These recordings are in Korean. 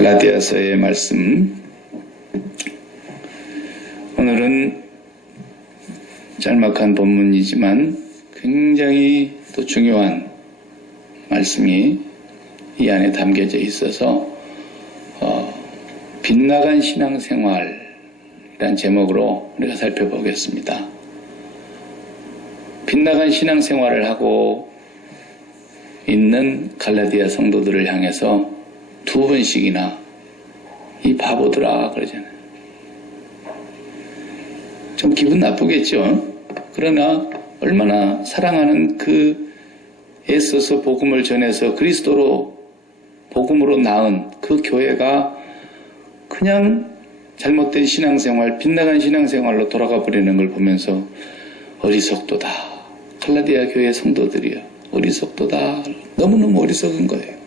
갈라디아서의 말씀, 오늘은 짤막한 본문이지만 굉장히 또 중요한 말씀이 이 안에 담겨져 있어서 빗나간 신앙생활이란 제목으로 우리가 살펴보겠습니다. 빗나간 신앙생활을 하고 있는 갈라디아 성도들을 향해서 두 번씩이나 이 바보들아 그러잖아요. 좀 기분 나쁘겠죠. 그러나 얼마나 사랑하는 그 애써서 복음을 전해서 그리스도로 복음으로 낳은 그 교회가 그냥 잘못된 신앙생활, 빗나간 신앙생활로 돌아가 버리는 걸 보면서 어리석도다. 갈라디아 교회 성도들이요. 어리석도다. 너무너무 어리석은 거예요.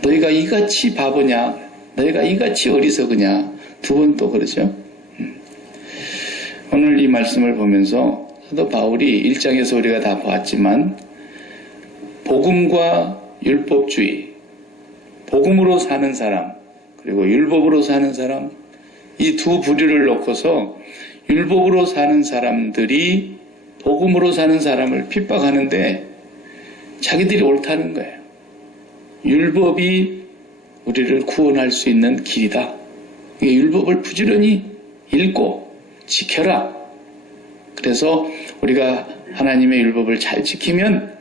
너희가 이같이 바보냐? 너희가 이같이 어리석으냐? 두 번 또 그러죠. 오늘 이 말씀을 보면서 사도 바울이 1장에서 우리가 다 보았지만 복음과 율법주의, 복음으로 사는 사람 그리고 율법으로 사는 사람, 이 두 부류를 놓고서 율법으로 사는 사람들이 복음으로 사는 사람을 핍박하는데 자기들이 옳다는 거예요. 율법이 우리를 구원할 수 있는 길이다. 율법을 부지런히 읽고 지켜라. 그래서 우리가 하나님의 율법을 잘 지키면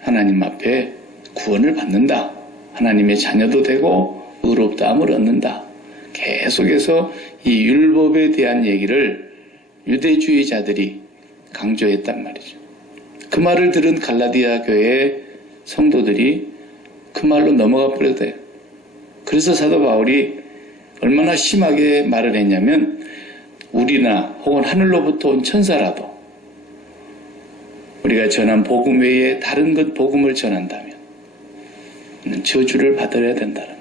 하나님 앞에 구원을 받는다. 하나님의 자녀도 되고 의롭다함을 얻는다. 계속해서 이 율법에 대한 얘기를 유대주의자들이 강조했단 말이죠. 그 말을 들은 갈라디아 교회의 성도들이 그 말로 넘어가 버려도 그래서 사도 바울이 얼마나 심하게 말을 했냐면 우리나 혹은 하늘로부터 온 천사라도 우리가 전한 복음 외에 다른 것 복음을 전한다면 저주를 받아야 된다는 거예요.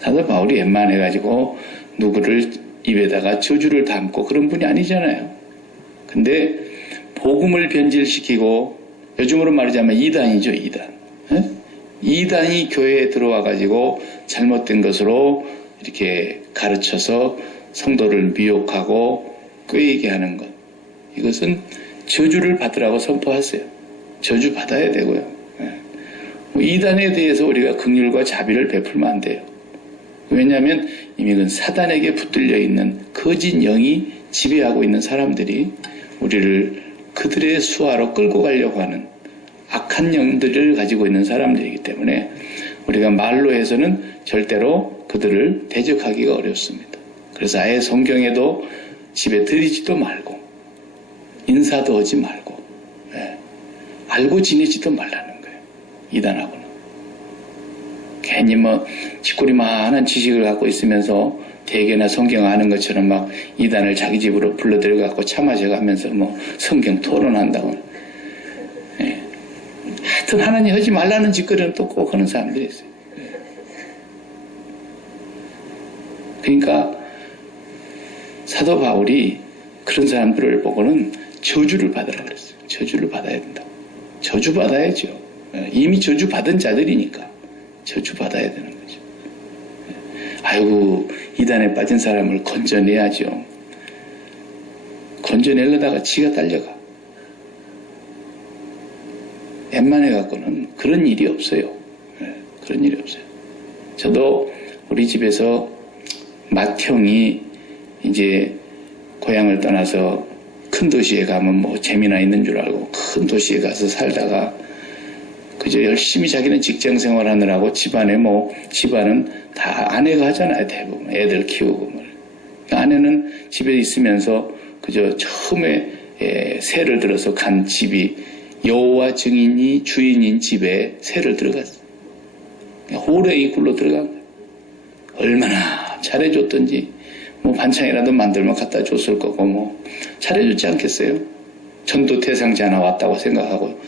사도 바울이 웬만해가지고 누구를 입에다가 저주를 담고 그런 분이 아니잖아요. 근데 복음을 변질시키고 요즘으로 말하자면 이단이죠. 이단. 이단이 교회에 들어와가지고 잘못된 것으로 이렇게 가르쳐서 성도를 미혹하고 꾀이게 하는 것. 이것은 저주를 받으라고 선포하세요. 저주 받아야 되고요. 이단에 대해서 우리가 긍휼과 자비를 베풀면 안 돼요. 왜냐하면 이미 그 사단에게 붙들려 있는 거짓 영이 지배하고 있는 사람들이 우리를 그들의 수하로 끌고 가려고 하는 악한 영들을 가지고 있는 사람들이기 때문에 우리가 말로 해서는 절대로 그들을 대적하기가 어렵습니다. 그래서 아예 성경에도 집에 들이지도 말고 인사도 하지 말고 알고 지내지도 말라는 거예요. 이단하고는. 괜히 쥐꼬리만한 지식을 갖고 있으면서 대개나 성경 아는 것처럼 막 이단을 자기 집으로 불러들여갖고 차 마셔가면서 성경 토론한다고. 하여튼 하나님 하지 말라는 짓거리는 또 꼭 하는 사람들이 있어요. 그러니까 사도 바울이 그런 사람들을 보고는 저주를 받으라고 그랬어요. 저주를 받아야 된다. 저주 받아야죠. 이미 저주 받은 자들이니까 저주 받아야 되는 거죠. 아이고 이단에 빠진 사람을 건져내야죠. 건져내려다가 지가 딸려가. 웬만해 갖고는 그런 일이 없어요. 그런 일이 없어요. 저도 우리 집에서 맏형이 이제 고향을 떠나서 큰 도시에 가면 재미나 있는 줄 알고 큰 도시에 가서 살다가 그저 열심히 자기는 직장 생활하느라고 집안은 다 아내가 하잖아요. 대부분 애들 키우고 아내는 집에 있으면서 그저 처음에 새를 들어서 간 집이 여호와 증인이 주인인 집에 새를 들어갔어요. 호랭이 굴러 들어간 거예요. 얼마나 잘해줬던지 반찬이라도 만들면 갖다 줬을 거고 잘해줬지 않겠어요? 전도 대상자 하나 왔다고 생각하고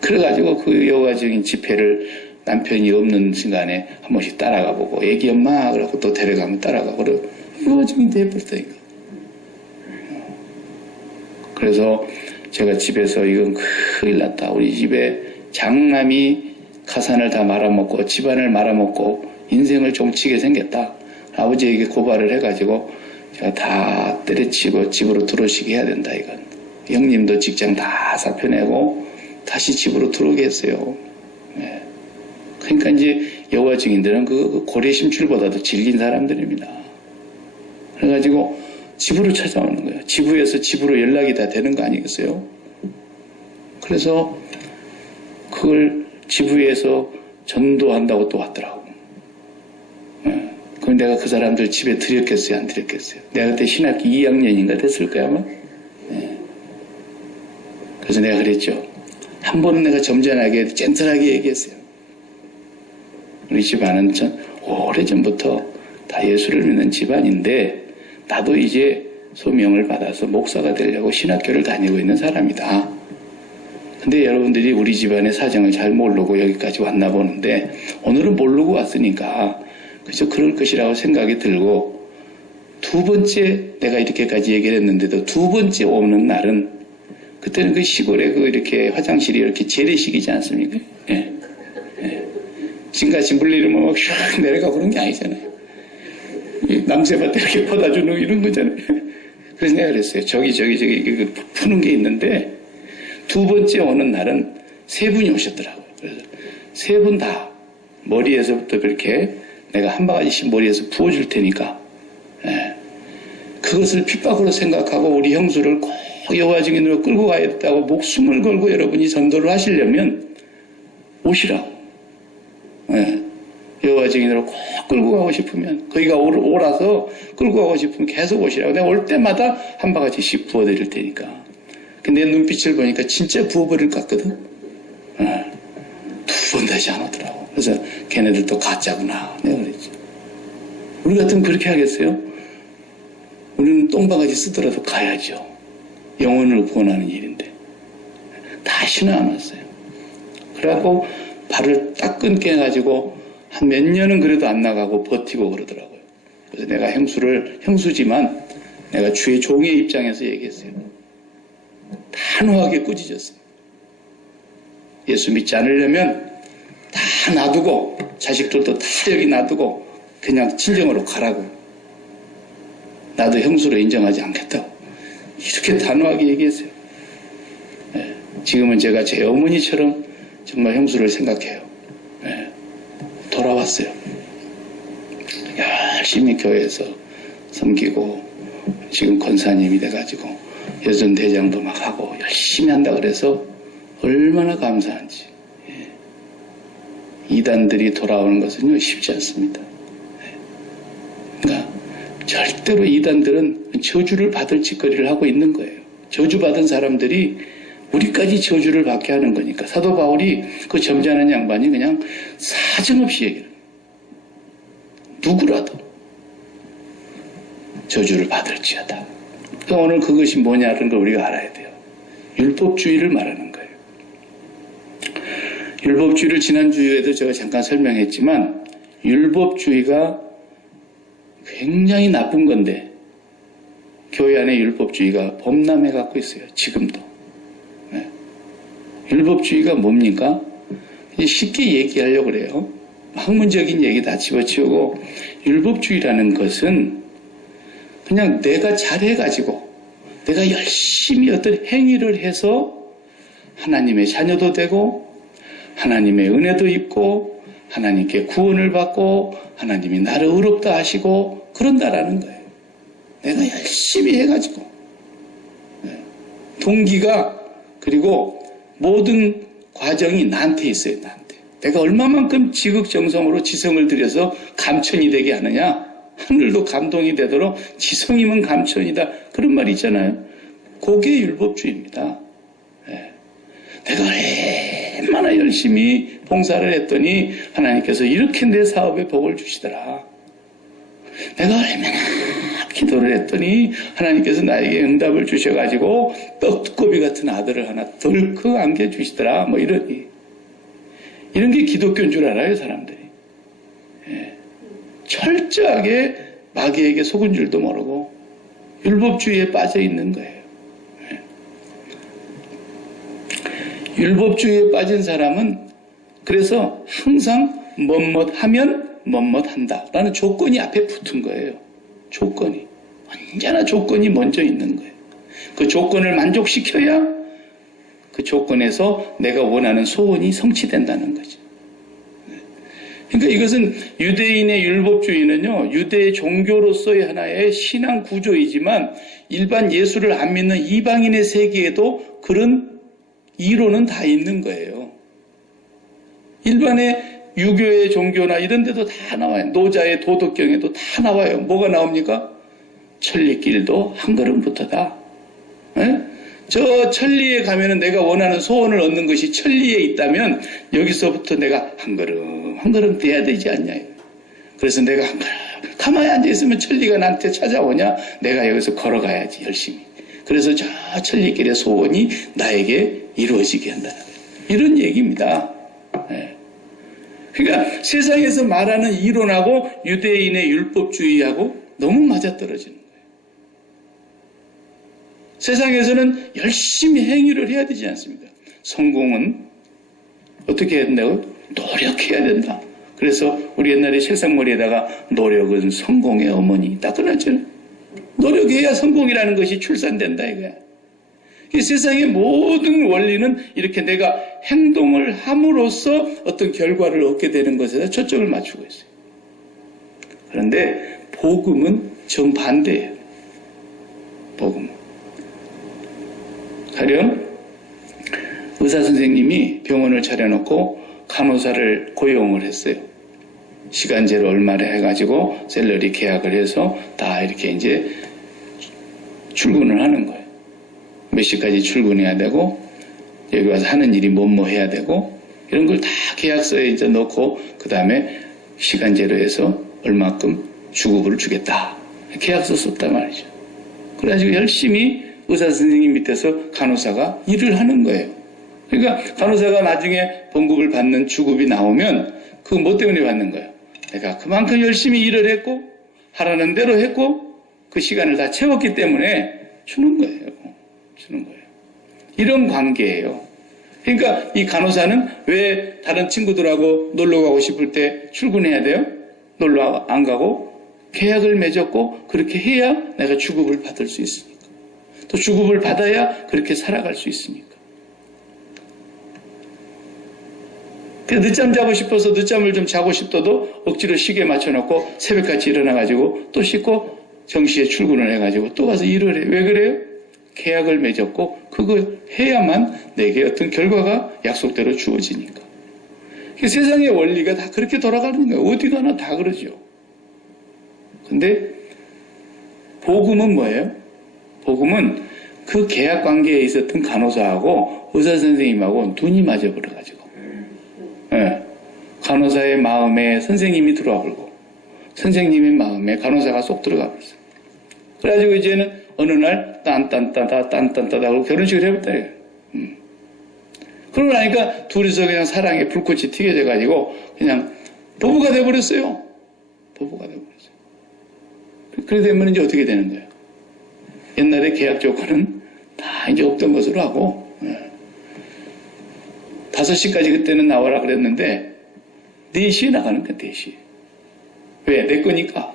그래가지고 그 여호와 증인 집회를 남편이 없는 순간에 한 번씩 따라가 보고 애기 엄마 그러고 또 데려가면 따라가고 그러고 여호와 증인 돼버렸다니까. 그래서 제가 집에서 이건 큰일 났다. 우리 집에 장남이 가산을 다 말아먹고 집안을 말아먹고 인생을 종치게 생겼다. 아버지에게 고발을 해가지고 제가 다 때려치고 집으로 들어오시게 해야 된다 이건. 형님도 직장 다 사표내고 다시 집으로 들어오게 했어요. 네. 그러니까 이제 여호와 증인들은 그 고래 심출보다도 질긴 사람들입니다. 그래가지고 집으로 찾아오는 거예요. 지부에서 집으로 연락이 다 되는 거 아니겠어요? 그래서 그걸 지부에서 전도한다고 또 왔더라고. 네. 그럼 내가 그 사람들 집에 들였겠어요? 안 들였겠어요? 내가 그때 신학기 2학년인가 됐을 거야 아마? 네. 그래서 내가 그랬죠. 한 번은 내가 점잖하게 젠틀하게 얘기했어요. 우리 집안은 오래전부터 다 예수를 믿는 집안인데 나도 이제 소명을 받아서 목사가 되려고 신학교를 다니고 있는 사람이다. 근데 여러분들이 우리 집안의 사정을 잘 모르고 여기까지 왔나 보는데 오늘은 모르고 왔으니까 그저 그럴 것이라고 생각이 들고 두 번째 내가 이렇게까지 얘기를 했는데도 두 번째 오는 날은 그때는 그 시골에 그 이렇게 화장실이 이렇게 재래식이지 않습니까? 예. 예. 지금같이 물리르면 막 슉 내려가고 그런 게 아니잖아요. 남새밭에 이렇게 퍼다주는 이런 거잖아요. 그래서 내가 그랬어요. 저기 푸는 게 있는데 두 번째 오는 날은 세 분이 오셨더라고요. 그래서 세 분 다 머리에서부터 그렇게 내가 한 바가지씩 머리에서 부어줄 테니까 예. 그것을 핍박으로 생각하고 우리 형수를 꼭 여호와 증인으로 끌고 가야겠다고 목숨을 걸고 여러분이 전도를 하시려면 오시라고. 예. 여호와 증인으로 꼭 끌고 가고 싶으면 거기가 오라서 끌고 가고 싶으면 계속 오시라고. 내가 올 때마다 한 바가지씩 부어드릴 테니까. 근데 내 눈빛을 보니까 진짜 부어버릴 것 같거든. 예. 두 번 다시 안 오더라고. 그래서 걔네들도 가짜구나 내가 그랬지. 우리 같으면 그렇게 하겠어요? 우리는 똥바가지 쓰더라도 가야죠. 영혼을 구원하는 일인데 다시는 안 왔어요. 그래갖고 발을 딱 끊게 해가지고 한 몇 년은 그래도 안 나가고 버티고 그러더라고요. 그래서 내가 형수지만 내가 주의 종의 입장에서 얘기했어요. 단호하게 꾸짖었어요. 예수 믿지 않으려면 다 놔두고 자식들도 다 여기 놔두고 그냥 친정으로 가라고. 나도 형수로 인정하지 않겠다고. 이렇게 단호하게 얘기했어요. 네. 지금은 제가 제 어머니처럼 정말 형수를 생각해요. 네. 돌아왔어요. 열심히 교회에서 섬기고 지금 권사님이 돼가지고 여전대장도 막 하고 열심히 한다 그래서 얼마나 감사한지. 예. 이단들이 돌아오는 것은요 쉽지 않습니다. 예. 그러니까 절대로 이단들은 저주를 받을 짓거리를 하고 있는 거예요. 저주받은 사람들이 우리까지 저주를 받게 하는 거니까. 사도 바울이 그 점잖은 양반이 그냥 사정없이 얘기를 해요. 누구라도 저주를 받을지어다. 그러니까 오늘 그것이 뭐냐는 걸 우리가 알아야 돼요. 율법주의를 말하는 거예요. 율법주의를 지난주에도 제가 잠깐 설명했지만 율법주의가 굉장히 나쁜 건데 교회 안에 율법주의가 범람해 갖고 있어요. 지금도. 네. 율법주의가 뭡니까? 쉽게 얘기하려고 그래요. 학문적인 얘기 다 집어치우고 율법주의라는 것은 그냥 내가 잘해가지고 내가 열심히 어떤 행위를 해서 하나님의 자녀도 되고 하나님의 은혜도 입고 하나님께 구원을 받고 하나님이 나를 의롭다 하시고 그런다라는 거예요. 내가 열심히 해가지고 동기가 그리고 모든 과정이 나한테 있어요. 나한테. 내가 얼마만큼 지극정성으로 지성을 들여서 감천이 되게 하느냐. 하늘도 감동이 되도록 지성이면 감천이다. 그런 말이 있잖아요. 그게 율법주의입니다. 내가 얼마나 열심히 봉사를 했더니 하나님께서 이렇게 내 사업에 복을 주시더라. 내가 얼마나 기도를 했더니 하나님께서 나에게 응답을 주셔가지고 떡두꺼비 같은 아들을 하나 덜컥 안겨주시더라. 뭐 이런 게 기독교인 줄 알아요, 사람들이. 철저하게 마귀에게 속은 줄도 모르고 율법주의에 빠져 있는 거예요. 율법주의에 빠진 사람은 그래서 항상 뭐하면 한다 라는 조건이 앞에 붙은 거예요. 조건이. 언제나 조건이 먼저 있는 거예요. 그 조건을 만족시켜야 그 조건에서 내가 원하는 소원이 성취된다는 거죠. 그러니까 이것은 유대인의 율법주의는요, 유대 종교로서의 하나의 신앙 구조이지만 일반 예수를 안 믿는 이방인의 세계에도 그런 이론은 다 있는 거예요. 일반의 유교의 종교나 이런 데도 다 나와요. 노자의 도덕경에도 다 나와요. 뭐가 나옵니까? 천리길도 한 걸음부터다. 에? 저 천리에 가면은 내가 원하는 소원을 얻는 것이 천리에 있다면 여기서부터 내가 한 걸음 돼야 되지 않냐. 그래서 내가 한 걸음 가만히 앉아있으면 천리가 나한테 찾아오냐. 내가 여기서 걸어가야지 열심히. 그래서 저 천리길의 소원이 나에게 이루어지게 한다는 거예요. 이런 얘기입니다. 네. 그러니까 세상에서 말하는 이론하고 유대인의 율법주의하고 너무 맞아떨어지는 거예요. 세상에서는 열심히 행위를 해야 되지 않습니까? 성공은 어떻게 해야 된다고? 노력해야 된다. 그래서 우리 옛날에 책상머리에다가 노력은 성공의 어머니 딱 그랬잖아요. 노력해야 성공이라는 것이 출산된다 이거야. 이 세상의 모든 원리는 이렇게 내가 행동을 함으로써 어떤 결과를 얻게 되는 것에다 초점을 맞추고 있어요. 그런데 복음은 정반대예요. 복음은. 가령 의사 선생님이 병원을 차려놓고 간호사를 고용을 했어요. 시간제로 얼마를 해가지고 샐러리 계약을 해서 다 이렇게 이제 출근을 하는 거예요. 몇 시까지 출근해야 되고 여기 와서 하는 일이 뭐뭐 해야 되고 이런 걸 다 계약서에 이제 넣고 그 다음에 시간제로 해서 얼마큼 주급을 주겠다. 계약서 썼단 말이죠. 그래가지고 열심히 의사 선생님 밑에서 간호사가 일을 하는 거예요. 그러니까 간호사가 나중에 봉급을 받는 주급이 나오면 그거 뭐 때문에 받는 거예요? 내가 그만큼 열심히 일을 했고 하라는 대로 했고 그 시간을 다 채웠기 때문에 주는 거예요. 주는 거예요. 이런 관계예요. 그러니까 이 간호사는 왜 다른 친구들하고 놀러 가고 싶을 때 출근해야 돼요? 놀러 안 가고 계약을 맺었고 그렇게 해야 내가 주급을 받을 수 있으니까. 또 주급을 받아야 그렇게 살아갈 수 있으니까. 늦잠 자고 싶어서 늦잠을 좀 자고 싶어도 억지로 시계 맞춰놓고 새벽같이 일어나가지고 또 씻고 정시에 출근을 해가지고 또 가서 일을 해. 왜 그래요? 계약을 맺었고 그거 해야만 내게 어떤 결과가 약속대로 주어지니까. 세상의 원리가 다 그렇게 돌아가는 거예요. 어디 가나 다 그러죠. 근데 복음은 뭐예요? 복음은 그 계약 관계에 있었던 간호사하고 의사 선생님하고 눈이 맞아 버려가지고 네. 간호사의 마음에 선생님이 들어와 버리고 선생님의 마음에 간호사가 쏙 들어가 버렸어요. 그래가지고 이제는 어느 날 딴딴따다 하고 결혼식을 해봤다. 그러고 나니까 둘이서 그냥 사랑에 불꽃이 튀겨져 가지고 그냥 부부가 돼버렸어요. 부부가 돼버렸어요. 그래 되면 이제 어떻게 되는 거예요? 옛날에 계약 조건은 다 이제 없던 것으로 하고 5시까지 그때는 나와라 그랬는데 4시에 나가는 거야. 4시에. 왜? 내 거니까.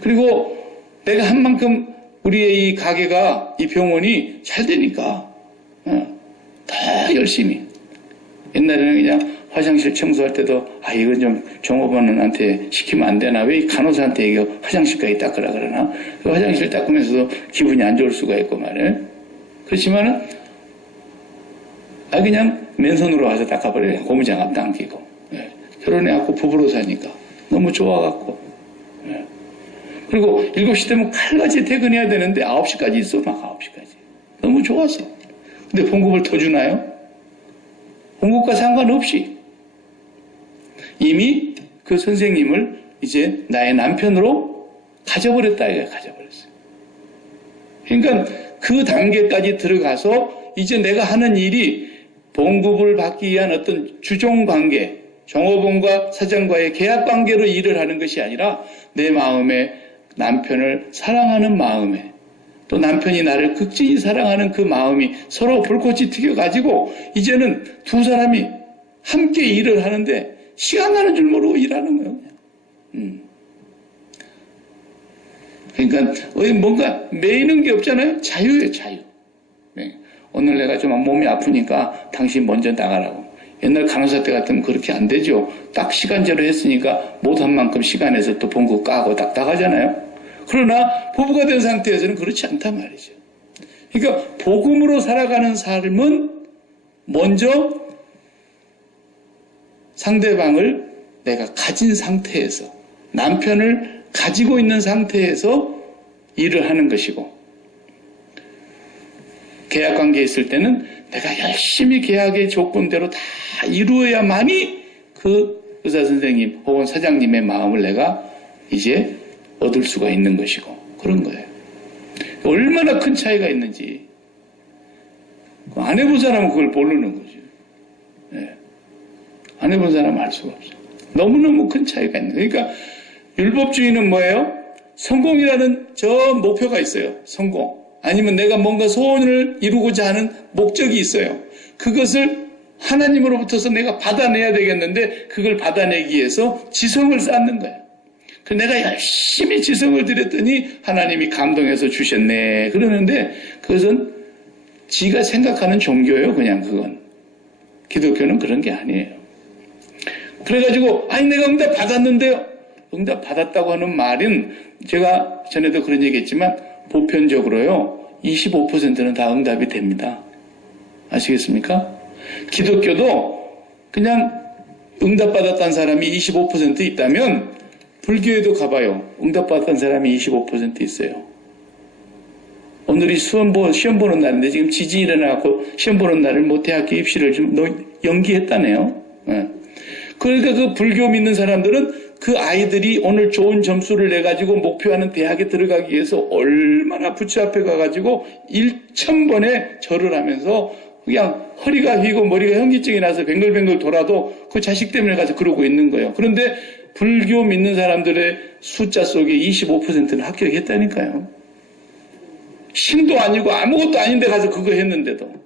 그리고 내가 한 만큼 우리의 이 가게가 이 병원이 잘 되니까 더 열심히. 옛날에는 그냥 화장실 청소할 때도 이건 좀 종업원한테 시키면 안 되나? 왜 간호사한테 이거 화장실까지 닦으라 그러나? 그 화장실 닦으면서도 기분이 안 좋을 수가 있고 말이에요. 그렇지만은 그냥 맨손으로 와서 닦아버려요. 고무장갑 당기고. 결혼해갖고 부부로 사니까 너무 좋아갖고. 그리고 7시 되면 칼같이 퇴근해야 되는데 9시까지 있어. 막 9시까지. 너무 좋았어. 근데 봉급을 더 주나요? 봉급과 상관없이 이미 그 선생님을 이제 나의 남편으로 가져버렸다 이거야. 가져버렸어요. 그러니까 그 단계까지 들어가서 이제 내가 하는 일이 봉급을 받기 위한 어떤 주종관계, 종업원과 사장과의 계약관계로 일을 하는 것이 아니라 내 마음에 남편을 사랑하는 마음에 또 남편이 나를 극진히 사랑하는 그 마음이 서로 불꽃이 튀겨가지고 이제는 두 사람이 함께 일을 하는데 시간 나는 줄 모르고 일하는 거예요. 그러니까 뭔가 매이는 게 없잖아요. 자유예요, 자유. 네. 오늘 내가 좀 몸이 아프니까 당신 먼저 나가라고. 옛날 간호사 때 같으면 그렇게 안 되죠. 딱 시간제로 했으니까 못한 만큼 시간에서 또 봉구 까고 딱 나가잖아요. 그러나 부부가 된 상태에서는 그렇지 않단 말이죠. 그러니까 복음으로 살아가는 삶은 먼저 상대방을 내가 가진 상태에서, 남편을 가지고 있는 상태에서 일을 하는 것이고, 계약관계에 있을 때는 내가 열심히 계약의 조건대로 다 이루어야만이 그 의사선생님 혹은 사장님의 마음을 내가 이제 얻을 수가 있는 것이고, 그런 거예요. 얼마나 큰 차이가 있는지 안 해본 사람은 그걸 모르는 거죠. 네. 안 해본 사람은 알 수가 없어요. 너무너무 큰 차이가 있는 거예요. 그러니까 율법주의는 뭐예요? 성공이라는 저 목표가 있어요. 성공. 아니면 내가 뭔가 소원을 이루고자 하는 목적이 있어요. 그것을 하나님으로부터서 내가 받아내야 되겠는데 그걸 받아내기 위해서 지성을 쌓는 거예요. 그 내가 열심히 지성을 들였더니 하나님이 감동해서 주셨네 그러는데 그것은 지가 생각하는 종교예요. 그냥 그건. 기독교는 그런 게 아니에요. 그래가지고 아니 내가 응답 받았는데요. 응답 받았다고 하는 말은 제가 전에도 그런 얘기했지만 보편적으로요 25%는 다 응답이 됩니다. 아시겠습니까? 기독교도 그냥 응답받았다는 사람이 25% 있다면 불교에도 가봐요. 응답받았다는 사람이 25% 있어요. 오늘이 시험 보는 날인데 지금 지진이 일어나고 시험 보는 날을 대학교 입시를 좀 연기했다네요. 네. 그러니까 그 불교 믿는 사람들은 그 아이들이 오늘 좋은 점수를 내가지고 목표하는 대학에 들어가기 위해서 얼마나 부처 앞에 가가지고 1000번의 절을 하면서 그냥 허리가 휘고 머리가 현기증이 나서 뱅글뱅글 돌아도 그 자식 때문에 가서 그러고 있는 거예요. 그런데 불교 믿는 사람들의 숫자 속에 25%는 합격했다니까요. 신도 아니고 아무것도 아닌데 가서 그거 했는데도.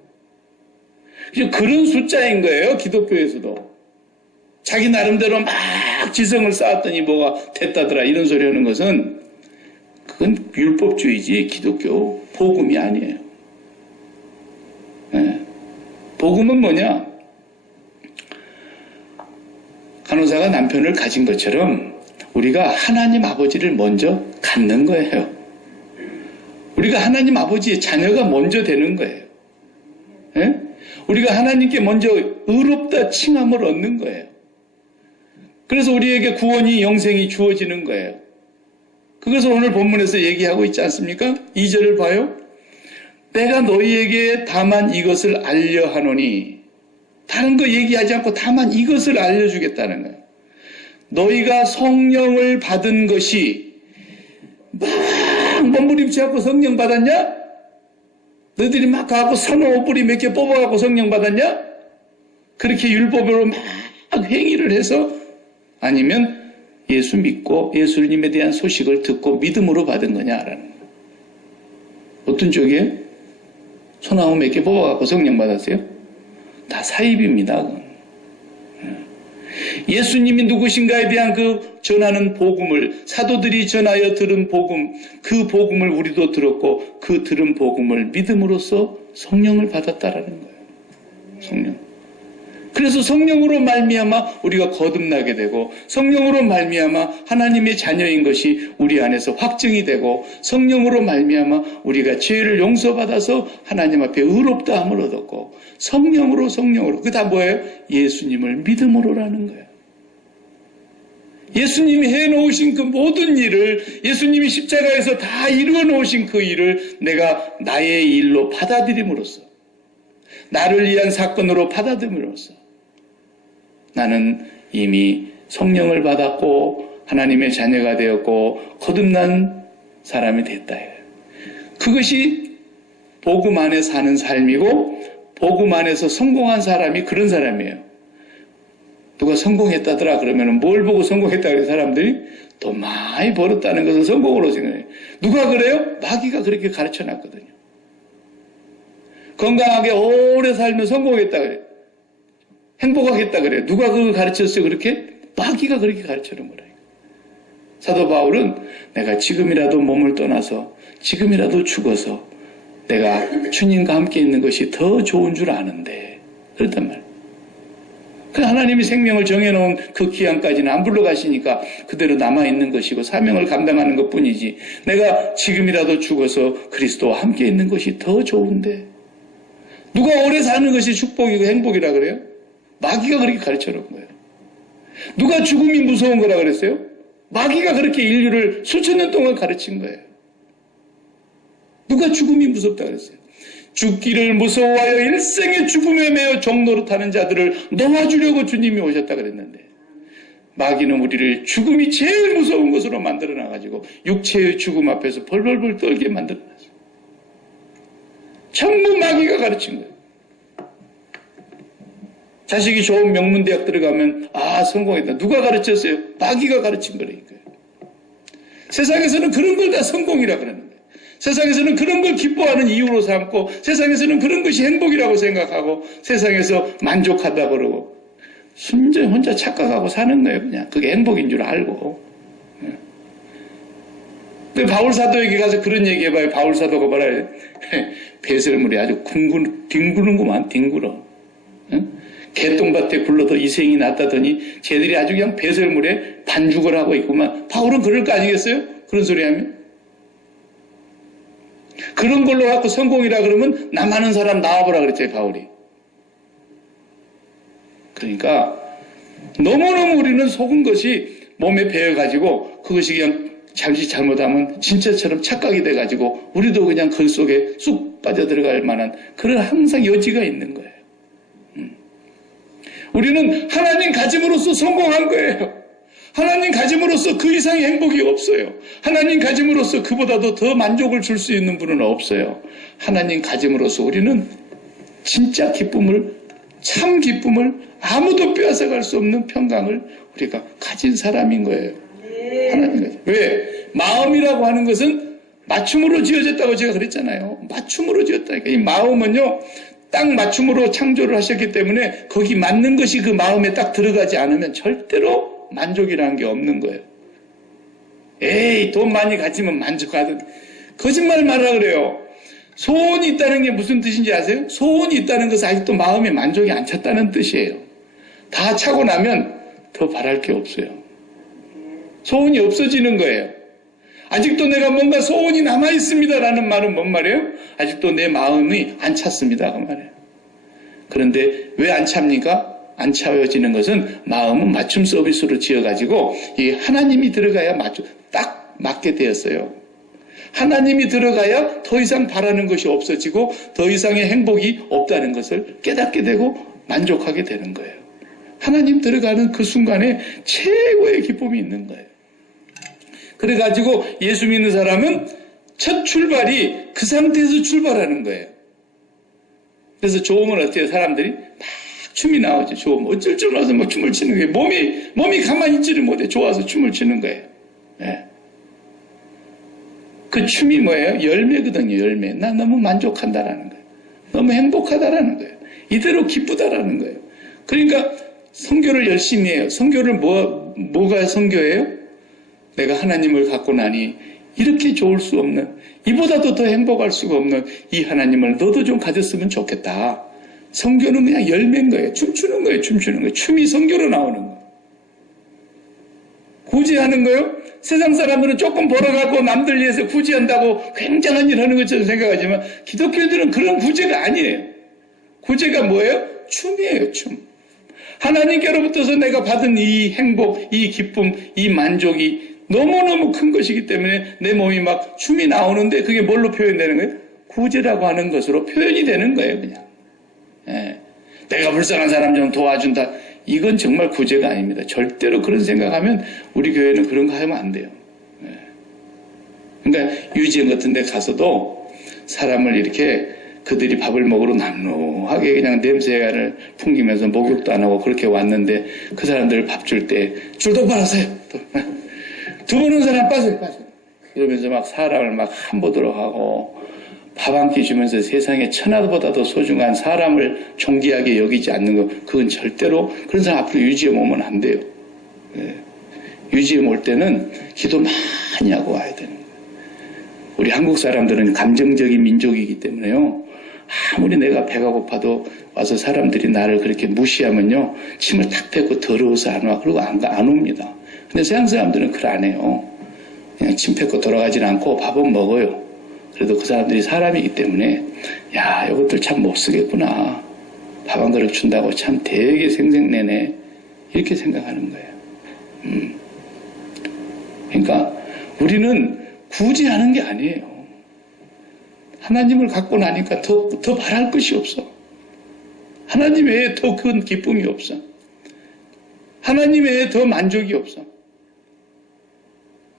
그런 숫자인 거예요. 기독교에서도. 자기 나름대로 막 지성을 쌓았더니 뭐가 됐다더라 이런 소리 하는 것은 그건 율법주의지 기독교 복음이 아니에요. 네. 복음은 뭐냐? 간호사가 남편을 가진 것처럼 우리가 하나님 아버지를 먼저 갖는 거예요. 우리가 하나님 아버지의 자녀가 먼저 되는 거예요. 네? 우리가 하나님께 먼저 의롭다 칭함을 얻는 거예요. 그래서 우리에게 구원이 영생이 주어지는 거예요. 그것을 오늘 본문에서 얘기하고 있지 않습니까? 2절을 봐요. 내가 너희에게 다만 이것을 알려 하노니 다른 거 얘기하지 않고 다만 이것을 알려주겠다는 거예요. 너희가 성령을 받은 것이 막 몸부림치 갖고 성령 받았냐? 너희들이 막 가고 산호 뿌리 몇 개 뽑아갖고 성령 받았냐? 그렇게 율법으로 막 행위를 해서 아니면 예수 믿고 예수님에 대한 소식을 듣고 믿음으로 받은 거냐라는 거예요. 어떤 쪽이에요? 소나무 몇 개 뽑아갖고 성령 받았어요? 다 사입입니다. 그건. 예수님이 누구신가에 대한 그 전하는 복음을 사도들이 전하여 들은 복음 그 복음을 우리도 들었고 그 들은 복음을 믿음으로써 성령을 받았다라는 거예요. 성령. 그래서 성령으로 말미암아 우리가 거듭나게 되고 성령으로 말미암아 하나님의 자녀인 것이 우리 안에서 확증이 되고 성령으로 말미암아 우리가 죄를 용서받아서 하나님 앞에 의롭다함을 얻었고 성령으로 그게 다 뭐예요? 예수님을 믿음으로라는 거예요. 예수님이 해놓으신 그 모든 일을 예수님이 십자가에서 다 이루어 놓으신 그 일을 내가 나의 일로 받아들임으로써 나를 위한 사건으로 받아들임으로써 나는 이미 성령을 받았고 하나님의 자녀가 되었고 거듭난 사람이 됐다. 그것이 복음 안에 사는 삶이고 복음 안에서 성공한 사람이 그런 사람이에요. 누가 성공했다더라 그러면 뭘 보고 성공했다 그래 사람들이 더 많이 벌었다는 것을 성공으로 생각해요. 누가 그래요? 마귀가 그렇게 행복하겠다 그래요. 누가 그걸 가르쳤어요? 그렇게? 마귀가 그렇게 가르쳐놓은 거라요. 사도 바울은 내가 지금이라도 몸을 떠나서 지금이라도 죽어서 내가 주님과 함께 있는 것이 더 좋은 줄 아는데 그랬단 말이에요. 그 하나님이 생명을 정해놓은 그 기한까지는 안 불러가시니까 그대로 남아있는 것이고 사명을 감당하는 것뿐이지 내가 지금이라도 죽어서 그리스도와 함께 있는 것이 더 좋은데 누가 오래 사는 것이 축복이고 행복이라 그래요? 마귀가 그렇게 가르쳐놓은 거예요. 누가 죽음이 무서운 거라 그랬어요? 마귀가 그렇게 인류를 수천 년 동안 가르친 거예요. 누가 죽음이 무섭다 그랬어요? 죽기를 무서워하여 일생의 죽음에 매여 종노릇하는 자들을 놓아주려고 주님이 오셨다 그랬는데 마귀는 우리를 죽음이 제일 무서운 것으로 만들어놔가지고 육체의 죽음 앞에서 벌벌벌 떨게 만들어놨어요. 전부 마귀가 가르친 거예요. 자식이 좋은 명문대학 들어가면 성공했다. 누가 가르쳤어요? 마귀가 가르친 거라니까요. 세상에서는 그런 걸 다 성공이라 그러는 거예요. 세상에서는 그런 걸 기뻐하는 이유로 삼고 세상에서는 그런 것이 행복이라고 생각하고 세상에서 만족하다 그러고 순전히 혼자 착각하고 사는 거예요. 그냥 그게 행복인 줄 알고. 근데 바울 사도에게 가서 그런 얘기해봐요. 바울 사도가 뭐라 해요? 배설물이 아주 뒹구는구만 뒹굴어. 개똥밭에 굴러도 이생이 났다더니 쟤들이 아주 그냥 배설물에 반죽을 하고 있구만. 바울은 그럴 거 아니겠어요? 그런 소리 하면? 그런 걸로 갖고 성공이라 그러면 남 많은 사람 나와보라 그랬죠, 바울이. 그러니까 너무너무 우리는 속은 것이 몸에 배어가지고 그것이 그냥 잠시 잘못하면 진짜처럼 착각이 돼가지고 우리도 그냥 글 속에 쑥 빠져들어갈 만한 그런 항상 여지가 있는 거예요. 우리는 하나님 가짐으로써 성공한 거예요. 하나님 가짐으로써 그 이상의 행복이 없어요. 하나님 가짐으로써 그보다도 더 만족을 줄 수 있는 분은 없어요. 하나님 가짐으로써 우리는 진짜 기쁨을, 참 기쁨을 아무도 빼앗아갈 수 없는 평강을 우리가 가진 사람인 거예요. 하나님 가짐. 왜? 마음이라고 하는 것은 맞춤으로 지어졌다고 제가 그랬잖아요. 맞춤으로 지었다니까. 이 마음은요, 딱 맞춤으로 창조를 하셨기 때문에 거기 맞는 것이 그 마음에 딱 들어가지 않으면 절대로 만족이라는 게 없는 거예요. 에이, 돈 많이 가지면 만족하든. 거짓말 말하라 그래요. 소원이 있다는 게 무슨 뜻인지 아세요? 소원이 있다는 것은 아직도 마음에 만족이 안 찼다는 뜻이에요. 다 차고 나면 더 바랄 게 없어요. 소원이 없어지는 거예요. 아직도 내가 뭔가 소원이 남아있습니다라는 말은 뭔 말이에요? 아직도 내 마음이 안 찼습니다. 그 말이에요. 그런데 왜 안 찹니까? 안 차워지는 것은 마음은 맞춤 서비스로 지어가지고 이 하나님이 들어가야 딱 맞게 되었어요. 하나님이 들어가야 더 이상 바라는 것이 없어지고 더 이상의 행복이 없다는 것을 깨닫게 되고 만족하게 되는 거예요. 하나님 들어가는 그 순간에 최고의 기쁨이 있는 거예요. 그래가지고 예수 믿는 사람은 첫 출발이 그 상태에서 출발하는 거예요. 그래서 조음은 어때요? 사람들이 막 춤이 나오죠. 조음. 어쩔 줄 몰라서 막 춤을 추는 거예요. 몸이 가만히 있지를 못해. 좋아서 춤을 추는 거예요. 네. 그 춤이 뭐예요? 열매거든요. 열매. 나 너무 만족한다라는 거예요. 너무 행복하다라는 거예요. 이대로 기쁘다라는 거예요. 그러니까 선교를 열심히 해요. 선교를 뭐가 선교예요? 내가 하나님을 갖고 나니 이렇게 좋을 수 없는, 이보다도 더 행복할 수가 없는 이 하나님을 너도 좀 가졌으면 좋겠다. 선교는 그냥 열매인 거예요. 춤추는 거예요. 춤추는 거예요. 춤이 선교로 나오는 거예요. 구제하는 거예요. 세상 사람들은 조금 벌어갖고 남들 위해서 구제한다고 굉장한 일 하는 것처럼 생각하지만 기독교인들은 그런 구제가 아니에요. 구제가 뭐예요? 춤이에요. 춤. 하나님께로부터서 내가 받은 이 행복, 이 기쁨, 이 만족이 너무너무 큰 것이기 때문에 내 몸이 막 춤이 나오는데 그게 뭘로 표현되는 거예요? 구제라고 하는 것으로 표현이 되는 거예요. 그냥. 예. 내가 불쌍한 사람 좀 도와준다. 이건 정말 구제가 아닙니다. 절대로 그런 생각하면 우리 교회는 그런 거 하면 안 돼요. 예. 그러니까 유지원 같은 데 가서도 사람을 이렇게 그들이 밥을 먹으러 남루하게 그냥 냄새를 풍기면서 목욕도 안 하고 그렇게 왔는데 그 사람들 밥 줄 때 줄도 빨았어요. 두 번 온 사람 빠져요. 이러면서 막 사람을 막 함보도록 하고 밥 한 끼 주면서 세상에 천하보다도 소중한 사람을 존귀하게 여기지 않는 것, 그건 절대로 그런 사람 앞으로 유지해 오면 안 돼요. 유지해 올 때는 기도 많이 하고 와야 되는 거예요. 우리 한국 사람들은 감정적인 민족이기 때문에요. 아무리 내가 배가 고파도 와서 사람들이 나를 그렇게 무시하면요, 침을 탁 뱉고 더러워서 안 와. 그리고 안 옵니다. 근데 서양 사람들은 그걸 안 해요. 그냥 침 뱉고 돌아가질 않고 밥은 먹어요. 그래도 그 사람들이 사람이기 때문에, 야, 이것들 참 못 쓰겠구나. 밥 한 그릇 준다고 참 되게 생색내네. 이렇게 생각하는 거예요. 그러니까 우리는 굳이 하는 게 아니에요. 하나님을 갖고 나니까 더 바랄 것이 없어. 하나님 외에 더 큰 기쁨이 없어. 하나님 외에 더 만족이 없어.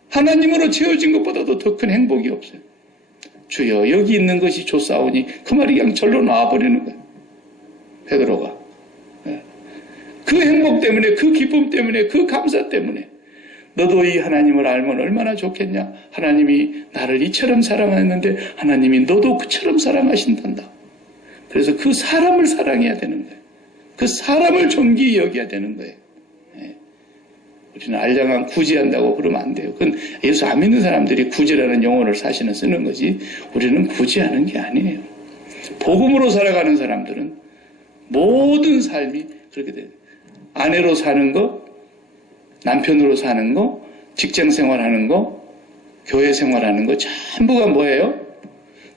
하나님으로 채워진 것보다도 더 큰 행복이 없어요. 주여, 여기 있는 것이 좋사오니, 그 말이 그냥 절로 나와버리는 거예요. 베드로가. 그 행복 때문에, 그 기쁨 때문에, 그 감사 때문에 너도 이 하나님을 알면 얼마나 좋겠냐. 하나님이 나를 이처럼 사랑했는데 하나님이 너도 그처럼 사랑하신단다. 그래서 그 사람을 사랑해야 되는 거예요. 그 사람을 존귀히 여겨야 되는 거예요. 우리는 알량한 구제한다고 그러면 안 돼요. 그건 예수 안 믿는 사람들이 구제라는 용어를 사실은 쓰는 거지, 우리는 구제하는 게 아니에요. 복음으로 살아가는 사람들은 모든 삶이 그렇게 돼요. 아내로 사는 거, 남편으로 사는 거, 직장 생활하는 거, 교회 생활하는 거, 전부가 뭐예요?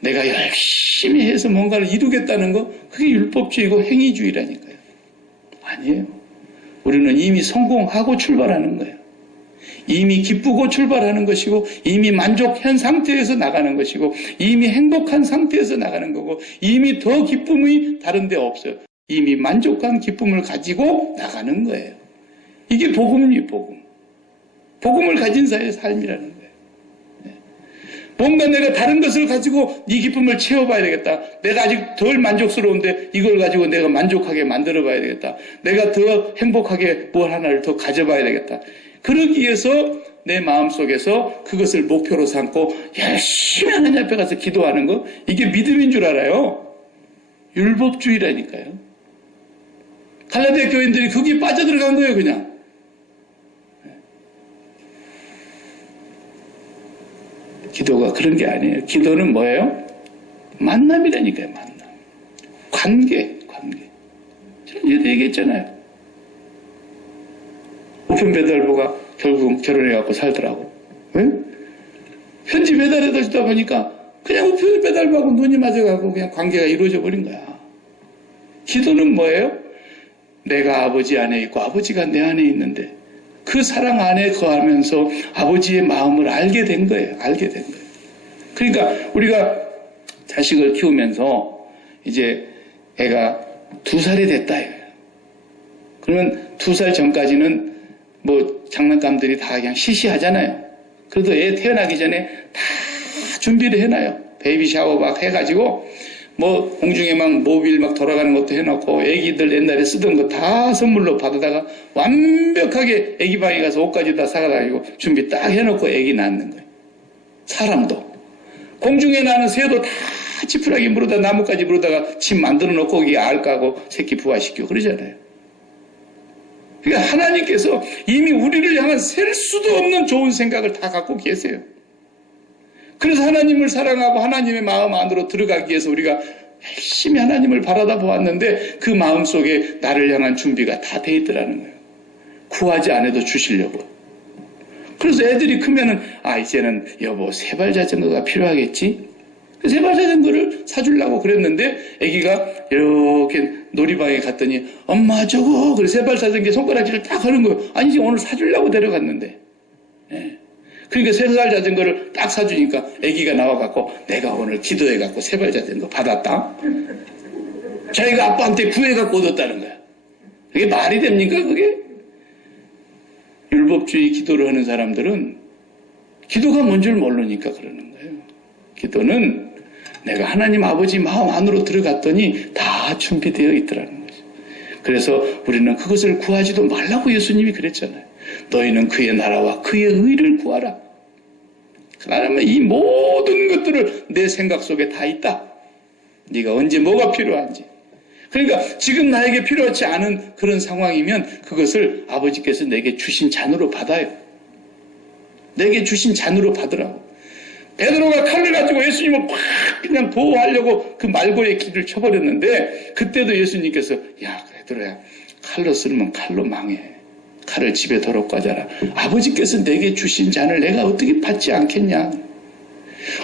내가 열심히 해서 뭔가를 이루겠다는 거, 그게 율법주의고 행위주의라니까요. 아니에요. 우리는 이미 성공하고 출발하는 거예요. 이미 기쁘고 출발하는 것이고, 이미 만족한 상태에서 나가는 것이고, 이미 행복한 상태에서 나가는 거고, 이미 더 기쁨이 다른 데 없어요. 이미 만족한 기쁨을 가지고 나가는 거예요. 이게 복음이 복음. 복음을 가진 자의 삶이라는 거예요. 뭔가 내가 다른 것을 가지고 이 기쁨을 채워봐야 되겠다. 내가 아직 덜 만족스러운데 이걸 가지고 내가 만족하게 만들어봐야 되겠다. 내가 더 행복하게 뭘 하나를 더 가져봐야 되겠다. 그러기 위해서 내 마음속에서 그것을 목표로 삼고 열심히 하나님 앞에 가서 기도하는 거, 이게 믿음인 줄 알아요. 율법주의라니까요. 갈라디아 교인들이 거기에 빠져들어간 거예요, 그냥. 기도가 그런 게 아니에요. 기도는 뭐예요? 만남이라니까요, 만남. 관계. 저는 얘기했잖아요. 우편 배달부가 결국 결혼해갖고 살더라고. 왜? 편지 배달해다 주다 보니까 그냥 우편 배달부하고 눈이 맞아가고 그냥 관계가 이루어져 버린 거야. 기도는 뭐예요? 내가 아버지 안에 있고 아버지가 내 안에 있는데 그 사랑 안에 거하면서 아버지의 마음을 알게 된 거예요. 그러니까 우리가 자식을 키우면서 이제 애가 2살이 됐다. 그러면 2살 전까지는 뭐 장난감들이 다 그냥 시시하잖아요. 그래도 애 태어나기 전에 다 준비를 해놔요. 베이비 샤워 막 해가지고 뭐 공중에 막 모빌 막 돌아가는 것도 해놓고 애기들 옛날에 쓰던 거 다 선물로 받아다가 완벽하게 애기 방에 가서 옷까지 다 사가지고 준비 딱 해놓고 애기 낳는 거예요. 사람도 공중에 나는 새도 다 지푸라기 물어다 나뭇가지 물어다가 집 만들어 놓고 거기 알 까고 새끼 부화시키고 그러잖아요. 그러니까 하나님께서 이미 우리를 향한 셀 수도 없는 좋은 생각을 다 갖고 계세요. 그래서 하나님을 사랑하고 하나님의 마음 안으로 들어가기 위해서 우리가 열심히 하나님을 바라다 보았는데 그 마음 속에 나를 향한 준비가 다 돼 있더라는 거예요. 구하지 않아도 주시려고. 그래서 애들이 크면은 이제는 여보 세발 자전거가 필요하겠지? 세발 자전거를 사주려고 그랬는데 애기가 이렇게 놀이방에 갔더니 엄마 저거 그래 세발 자전거 손가락질을 딱 하는 거예요. 아니지 오늘 사주려고 데려갔는데. 그러니까 세발 자전거를 딱 사주니까 애기가 나와갖고 내가 오늘 기도해갖고 세발 자전거 받았다. 자기가 아빠한테 구해갖고 얻었다는 거야. 그게 말이 됩니까 그게? 율법주의 기도를 하는 사람들은 기도가 뭔 줄 모르니까 그러는 거예요. 기도는 내가 하나님 아버지 마음 안으로 들어갔더니 다 준비되어 있더라는 거죠. 그래서 우리는 그것을 구하지도 말라고 예수님이 그랬잖아요. 너희는 그의 나라와 그의 의를 구하라. 하나님은 이 모든 것들을 내 생각 속에 다 있다. 네가 언제 뭐가 필요한지. 그러니까 지금 나에게 필요하지 않은 그런 상황이면 그것을 아버지께서 내게 주신 잔으로 받아요. 내게 주신 잔으로 받으라고. 베드로가 칼을 가지고 예수님을 팍 그냥 보호하려고 그 말고의 길을 쳐버렸는데 그때도 예수님께서 야 베드로야 칼로 쓸면 칼로 망해. 칼을 집에 도록 가져라. 아버지께서 내게 주신 잔을 내가 어떻게 받지 않겠냐.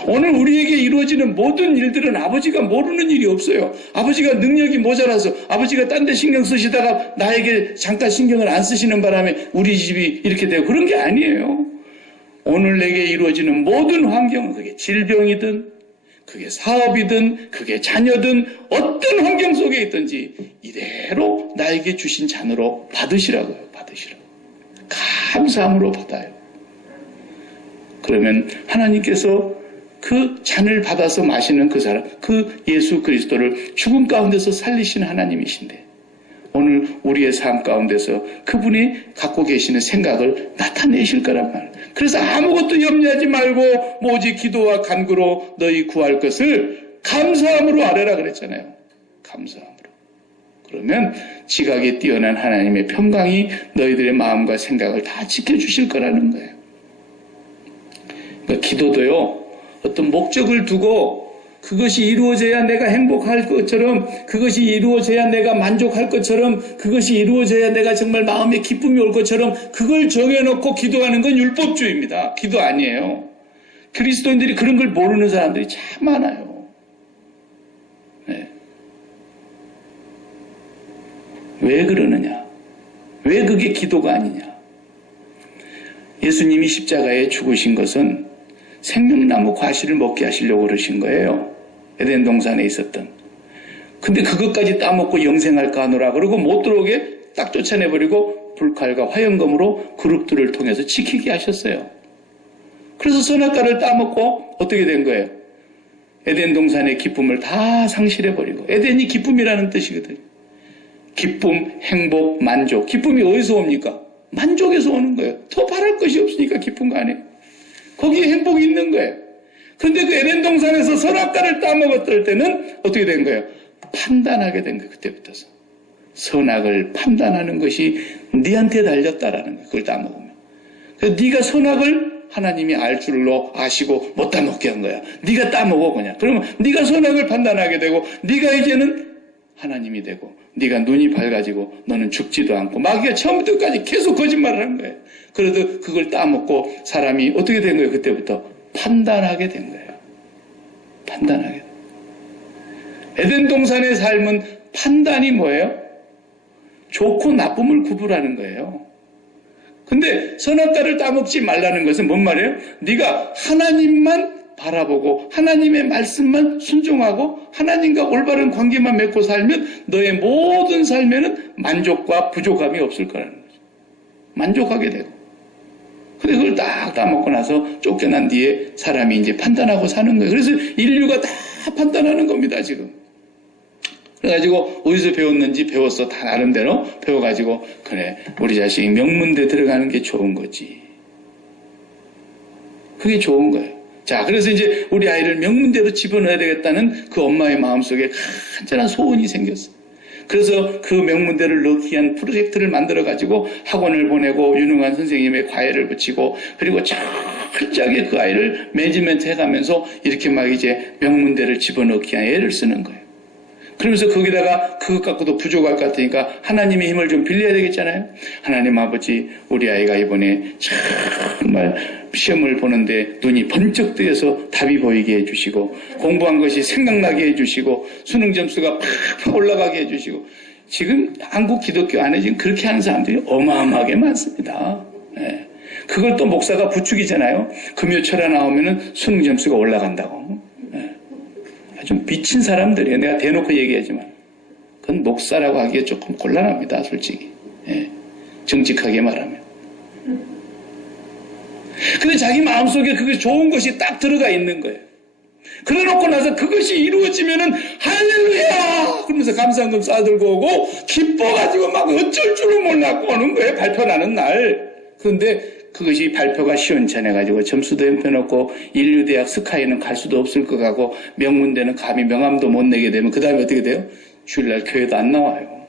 오늘 우리에게 이루어지는 모든 일들은 아버지가 모르는 일이 없어요. 아버지가 능력이 모자라서 아버지가 딴 데 신경 쓰시다가 나에게 잠깐 신경을 안 쓰시는 바람에 우리 집이 이렇게 되고 그런 게 아니에요. 오늘 내게 이루어지는 모든 환경은 그게 질병이든 그게 사업이든 그게 자녀든 어떤 환경 속에 있든지 이대로 나에게 주신 잔으로 받으시라고요. 받으시라고. 감사함으로 받아요. 그러면 하나님께서 그 잔을 받아서 마시는 그 사람, 그 예수 그리스도를 죽음 가운데서 살리신 하나님이신데 오늘 우리의 삶 가운데서 그분이 갖고 계시는 생각을 나타내실 거란 말이에요. 그래서 아무것도 염려하지 말고 오직 기도와 간구로 너희 구할 것을 감사함으로 아뢰라 그랬잖아요. 감사함으로. 그러면 지각에 뛰어난 하나님의 평강이 너희들의 마음과 생각을 다 지켜주실 거라는 거예요. 그러니까 기도도요. 어떤 목적을 두고 그것이 이루어져야 내가 행복할 것처럼 그것이 이루어져야 내가 만족할 것처럼 그것이 이루어져야 내가 정말 마음에 기쁨이 올 것처럼 그걸 정해놓고 기도하는 건 율법주의입니다. 기도 아니에요. 그리스도인들이 그런 걸 모르는 사람들이 참 많아요. 네. 왜 그러느냐? 왜 그게 기도가 아니냐? 예수님이 십자가에 죽으신 것은 생명나무 과실을 먹게 하시려고 그러신 거예요. 에덴 동산에 있었던. 근데 그것까지 따먹고 영생할까 하노라 그러고 못 들어오게 딱 쫓아내버리고 불칼과 화염검으로 그룹들을 통해서 지키게 하셨어요. 그래서 선악과를 따먹고 어떻게 된 거예요? 에덴 동산의 기쁨을 다 상실해버리고 에덴이 기쁨이라는 뜻이거든요. 기쁨, 행복, 만족. 기쁨이 어디서 옵니까? 만족에서 오는 거예요. 더 바랄 것이 없으니까 기쁜 거 아니에요? 거기에 행복이 있는 거예요. 그런데 그 에덴 동산에서 선악과를 따먹었을 때는 어떻게 된 거예요? 판단하게 된 거예요. 그때부터서. 선악을 판단하는 것이 네한테 달렸다라는 거예요. 그걸 따먹으면. 그래서 네가 선악을 하나님이 알 줄로 아시고 못 따먹게 한 거야. 네가 따먹어 그냥. 그러면 네가 선악을 판단하게 되고 네가 이제는 하나님이 되고 네가 눈이 밝아지고 너는 죽지도 않고 마귀가 처음부터 끝까지 계속 거짓말을 한 거예요. 그래도 그걸 따먹고 사람이 어떻게 된 거예요? 그때부터 판단하게 된 거예요. 판단하게. 에덴 동산의 삶은 판단이 뭐예요? 좋고 나쁨을 구분하는 거예요. 근데 선악과를 따먹지 말라는 것은 뭔 말이에요? 네가 하나님만 바라보고 하나님의 말씀만 순종하고 하나님과 올바른 관계만 맺고 살면 너의 모든 삶에는 만족과 부족함이 없을 거라는 거죠. 만족하게 되고. 근데 그걸 딱 따먹고 나서 쫓겨난 뒤에 사람이 이제 판단하고 사는 거예요. 그래서 인류가 다 판단하는 겁니다, 지금. 그래가지고 어디서 배웠는지 배웠어. 다 나름대로 배워가지고 그래 우리 자식이 명문대 들어가는 게 좋은 거지. 그게 좋은 거예요. 자, 그래서 이제 우리 아이를 명문대로 집어넣어야 되겠다는 그 엄마의 마음속에 간절한 소원이 생겼어요. 그래서 그 명문대를 넣기 위한 프로젝트를 만들어가지고 학원을 보내고 유능한 선생님의 과외를 붙이고 그리고 철저하게 그 아이를 매니지먼트 해가면서 이렇게 막 이제 명문대를 집어넣기 위한 애를 쓰는 거예요. 그러면서 거기다가 그것 갖고도 부족할 것 같으니까 하나님의 힘을 좀 빌려야 되겠잖아요. 하나님 아버지 우리 아이가 이번에 정말 시험을 보는데 눈이 번쩍 뜨여서 답이 보이게 해주시고 공부한 것이 생각나게 해주시고 수능 점수가 팍팍 올라가게 해주시고 지금 한국 기독교 안에 지금 그렇게 하는 사람들이 어마어마하게 많습니다. 네. 그걸 또 목사가 부추기잖아요. 금요철에 나오면은 수능 점수가 올라간다고. 네. 좀 미친 사람들이에요. 내가 대놓고 얘기하지만 그건 목사라고 하기에 조금 곤란합니다. 솔직히. 예. 정직하게 말하면. 근데 자기 마음속에 그게 좋은 것이 딱 들어가 있는 거예요. 그래놓고 나서 그것이 이루어지면은 할렐루야 그러면서 감사한금 싸들고 오고 기뻐가지고 막 어쩔 줄을 몰라고 오는 거예요. 발표 나는 날. 그런데 그것이 발표가 시원찮아가지고 점수도 형편없고 인류대학 스카이는 갈 수도 없을 것 같고 명문대는 감히 명함도 못 내게 되면 그 다음에 어떻게 돼요? 주일날 교회도 안 나와요.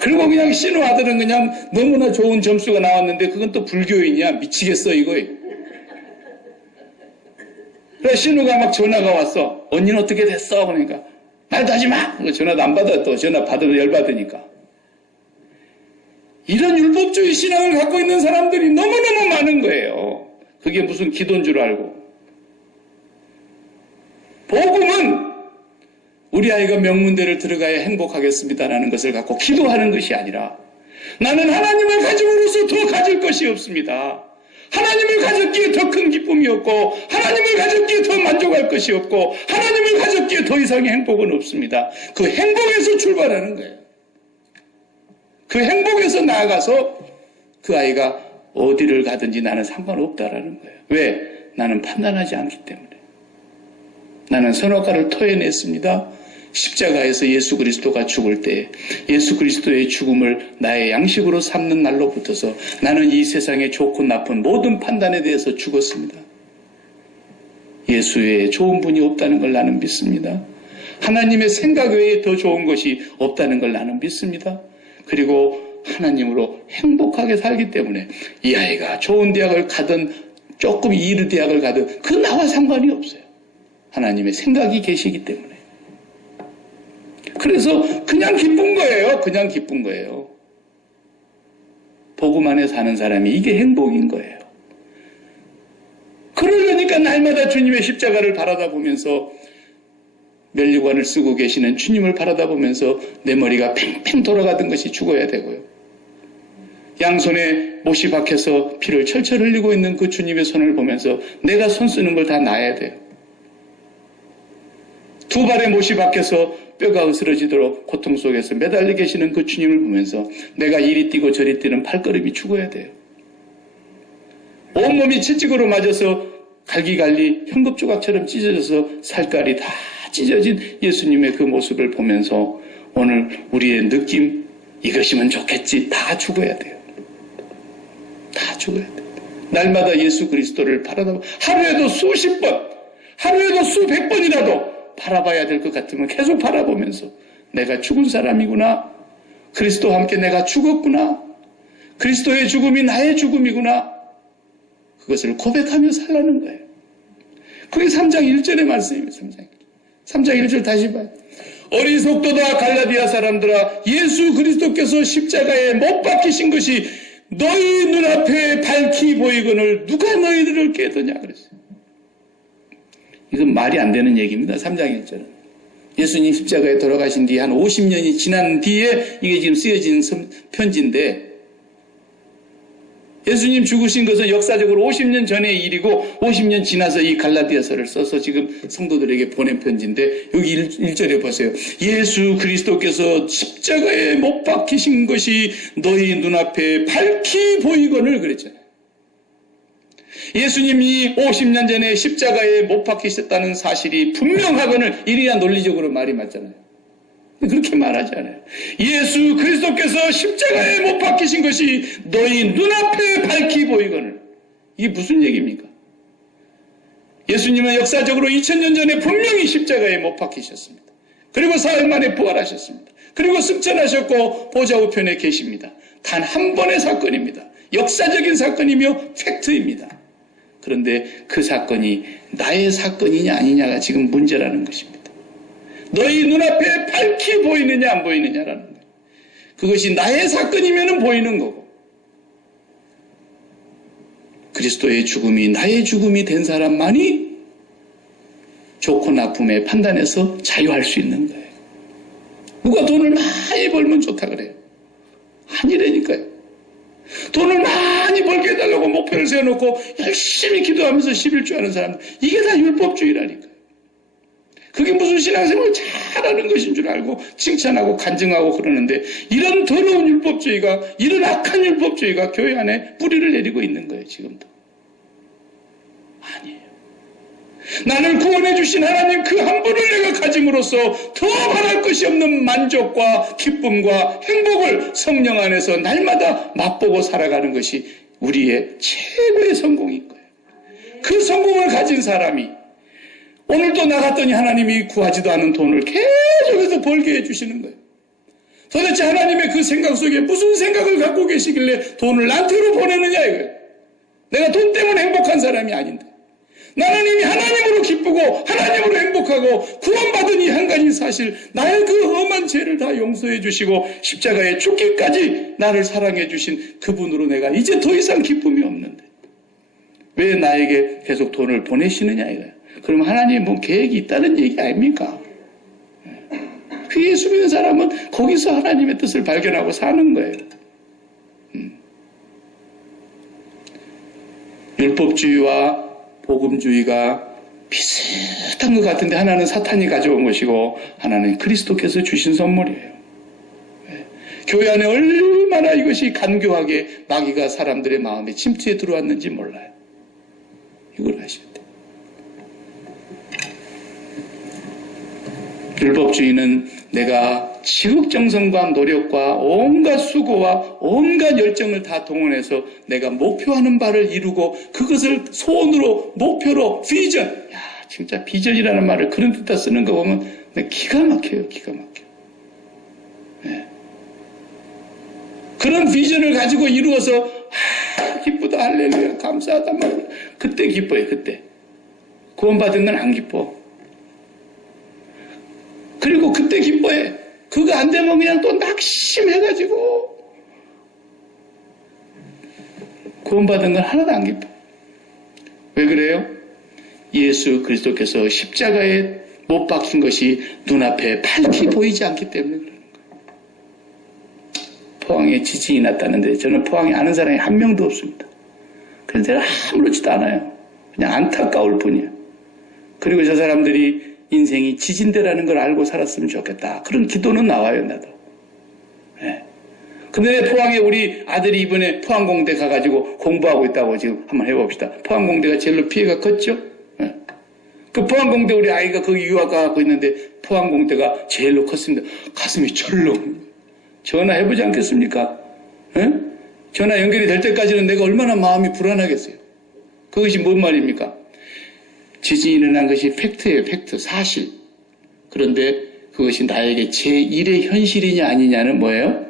그리고 그냥 신우 아들은 그냥 너무나 좋은 점수가 나왔는데 그건 또 불교인이야. 미치겠어 이거. 그래서 신우가 막 전화가 왔어. 언니는 어떻게 됐어? 그러니까 말도 하지 마. 전화도 안 받아. 또 전화 받으면 열받으니까. 이런 율법주의 신앙을 갖고 있는 사람들이 너무너무 많은 거예요. 그게 무슨 기도인 줄 알고. 복음은 우리 아이가 명문대를 들어가야 행복하겠습니다라는 것을 갖고 기도하는 것이 아니라 나는 하나님을 가짐으로써 더 가질 것이 없습니다. 하나님을 가졌기에 더 큰 기쁨이 없고 하나님을 가졌기에 더 만족할 것이 없고 하나님을 가졌기에 더 이상의 행복은 없습니다. 그 행복에서 출발하는 거예요. 그 행복에서 나아가서 그 아이가 어디를 가든지 나는 상관없다라는 거예요. 왜? 나는 판단하지 않기 때문에. 나는 선악과를 토해냈습니다. 십자가에서 예수 그리스도가 죽을 때 예수 그리스도의 죽음을 나의 양식으로 삼는 날로부터서 나는 이 세상에 좋고 나쁜 모든 판단에 대해서 죽었습니다. 예수 외에 좋은 분이 없다는 걸 나는 믿습니다. 하나님의 생각 외에 더 좋은 것이 없다는 걸 나는 믿습니다. 그리고 하나님으로 행복하게 살기 때문에 이 아이가 좋은 대학을 가든 조금 이르 대학을 가든 그 나와 상관이 없어요. 하나님의 생각이 계시기 때문에. 그래서 그냥 기쁜 거예요. 그냥 기쁜 거예요. 복음 안에 사는 사람이 이게 행복인 거예요. 그러려니까 날마다 주님의 십자가를 바라다 보면서 면류관을 쓰고 계시는 주님을 바라다 보면서 내 머리가 팽팽 돌아가던 것이 죽어야 되고요. 양손에 못이 박혀서 피를 철철 흘리고 있는 그 주님의 손을 보면서 내가 손 쓰는 걸 다 놔야 돼요. 두 발에 못이 박혀서 뼈가 으스러지도록 고통 속에서 매달려 계시는 그 주님을 보면서 내가 이리 뛰고 저리 뛰는 발걸음이 죽어야 돼요. 온몸이 채찍으로 맞아서 갈기갈리 현급조각처럼 찢어져서 살깔이 다 찢어진 예수님의 그 모습을 보면서 오늘 우리의 느낌 이것이면 좋겠지 다 죽어야 돼요. 다 죽어야 돼요. 날마다 예수 그리스도를 바라다 하루에도 수십 번 하루에도 수백 번이라도 바라봐야 될 것 같으면 계속 바라보면서 내가 죽은 사람이구나. 그리스도와 함께 내가 죽었구나. 그리스도의 죽음이 나의 죽음이구나. 그것을 고백하며 살라는 거예요. 그게 3장 1절의 말씀입니다. 3장 1절 다시 봐요. 어리석도다 갈라디아 사람들아 예수 그리스도께서 십자가에 못 박히신 것이 너희 눈앞에 밝히 보이거늘 누가 너희들을 깨더냐 그랬어요. 이건 말이 안 되는 얘기입니다. 3장 1절은. 예수님 십자가에 돌아가신 뒤 한 50년이 지난 뒤에 이게 지금 쓰여진 편지인데 예수님 죽으신 것은 역사적으로 50년 전의 일이고 50년 지나서 이 갈라디아서를 써서 지금 성도들에게 보낸 편지인데 여기 1절에 보세요. 예수 그리스도께서 십자가에 못 박히신 것이 너희 눈앞에 밝히 보이거늘 그랬잖아요. 예수님이 50년 전에 십자가에 못 박히셨다는 사실이 분명하거늘 이래야 논리적으로 말이 맞잖아요. 그렇게 말하지 않아요. 예수 그리스도께서 십자가에 못 박히신 것이 너희 눈앞에 밝히 보이거늘. 이게 무슨 얘기입니까? 예수님은 역사적으로 2000년 전에 분명히 십자가에 못 박히셨습니다. 그리고 사흘 만에 부활하셨습니다. 그리고 승천하셨고 보좌 우편에 계십니다. 단 한 번의 사건입니다. 역사적인 사건이며 팩트입니다. 그런데 그 사건이 나의 사건이냐 아니냐가 지금 문제라는 것입니다. 너희 눈앞에 밝히 보이느냐 안 보이느냐라는 거예요. 그것이 나의 사건이면 보이는 거고 그리스도의 죽음이 나의 죽음이 된 사람만이 좋고 나쁨의 판단에서 자유할 수 있는 거예요. 누가 돈을 많이 벌면 좋다 그래요. 아니라니까요. 돈을 많이 벌게 해달라고 목표를 세워놓고 열심히 기도하면서 11조 하는 사람들 이게 다 율법주의라니까요. 그게 무슨 신앙생활을 잘하는 것인 줄 알고 칭찬하고 간증하고 그러는데 이런 더러운 율법주의가 이런 악한 율법주의가 교회 안에 뿌리를 내리고 있는 거예요. 지금도. 아니에요. 나를 구원해 주신 하나님 그 한 분을 내가 가짐으로써 더 바랄 것이 없는 만족과 기쁨과 행복을 성령 안에서 날마다 맛보고 살아가는 것이 우리의 최고의 성공인 거예요. 그 성공을 가진 사람이 오늘도 나갔더니 하나님이 구하지도 않은 돈을 계속해서 벌게 해주시는 거예요. 도대체 하나님의 그 생각 속에 무슨 생각을 갖고 계시길래 돈을 나한테로 보내느냐 이거예요. 내가 돈 때문에 행복한 사람이 아닌데 하나님이 하나님으로 기쁘고 하나님으로 행복하고 구원받은 이 한 가지 사실, 나의 그 험한 죄를 다 용서해 주시고 십자가에 죽기까지 나를 사랑해 주신 그분으로 내가 이제 더 이상 기쁨이 없는데 왜 나에게 계속 돈을 보내시느냐 이거예요. 그럼 하나님이 뭐 계획이 있다는 얘기 아닙니까? 그 예수 믿는 사람은 거기서 하나님의 뜻을 발견하고 사는 거예요. 율법주의와 복음주의가 비슷한 것 같은데 하나는 사탄이 가져온 것이고 하나는 그리스도께서 주신 선물이에요. 교회 안에 얼마나 이것이 간교하게 마귀가 사람들의 마음에 침투해 들어왔는지 몰라요. 이걸 아셔야 돼요. 율법주의는 내가 지극정성과 노력과 온갖 수고와 온갖 열정을 다 동원해서 내가 목표하는 바를 이루고 그것을 소원으로 목표로 비전, 야 진짜 비전이라는 말을 그런 뜻다 쓰는 거 보면 기가 막혀요. 기가 막혀요. 네. 그런 비전을 가지고 이루어서 기쁘다 할렐루야 감사하다 말 그때 기뻐요. 그때 구원받은 건 안 기뻐. 그리고 그때 기뻐해. 그거 안 되면 그냥 또 낙심해가지고 구원받은 건 하나도 안 기뻐. 왜 그래요? 예수 그리스도께서 십자가에 못 박힌 것이 눈앞에 밝히 보이지 않기 때문에 그러는 거예요. 포항에 지진이 났다는데 저는 포항에 아는 사람이 한 명도 없습니다. 그래서 제가 아무렇지도 않아요. 그냥 안타까울 뿐이에요. 그리고 저 사람들이 인생이 지진대라는 걸 알고 살았으면 좋겠다. 그런 기도는 나와요, 나도. 네. 근데 포항에 우리 아들이 이번에 포항공대 가가지고 공부하고 있다고 지금 한번 해봅시다. 포항공대가 제일로 피해가 컸죠? 네. 그 포항공대 우리 아이가 거기 유학 가고 있는데 포항공대가 제일로 컸습니다. 가슴이 철렁. 전화해보지 않겠습니까? 네? 전화 연결이 될 때까지는 내가 얼마나 마음이 불안하겠어요. 그것이 뭔 말입니까? 지진이 일어난 것이 팩트예요. 팩트. 사실. 그런데 그것이 나에게 제1의 현실이냐 아니냐는 뭐예요?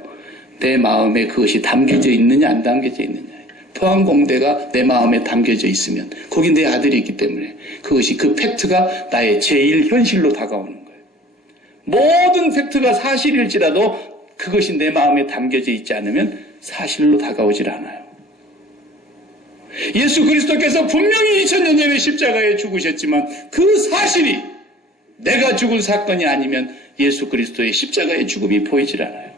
내 마음에 그것이 담겨져 있느냐 안 담겨져 있느냐. 포항공대가 내 마음에 담겨져 있으면 거기 내 아들이 있기 때문에 그것이 그 팩트가 나의 제1 현실로 다가오는 거예요. 모든 팩트가 사실일지라도 그것이 내 마음에 담겨져 있지 않으면 사실로 다가오질 않아요. 예수 그리스도께서 분명히 2000년 전에 십자가에 죽으셨지만 그 사실이 내가 죽은 사건이 아니면 예수 그리스도의 십자가의 죽음이 보이질 않아요.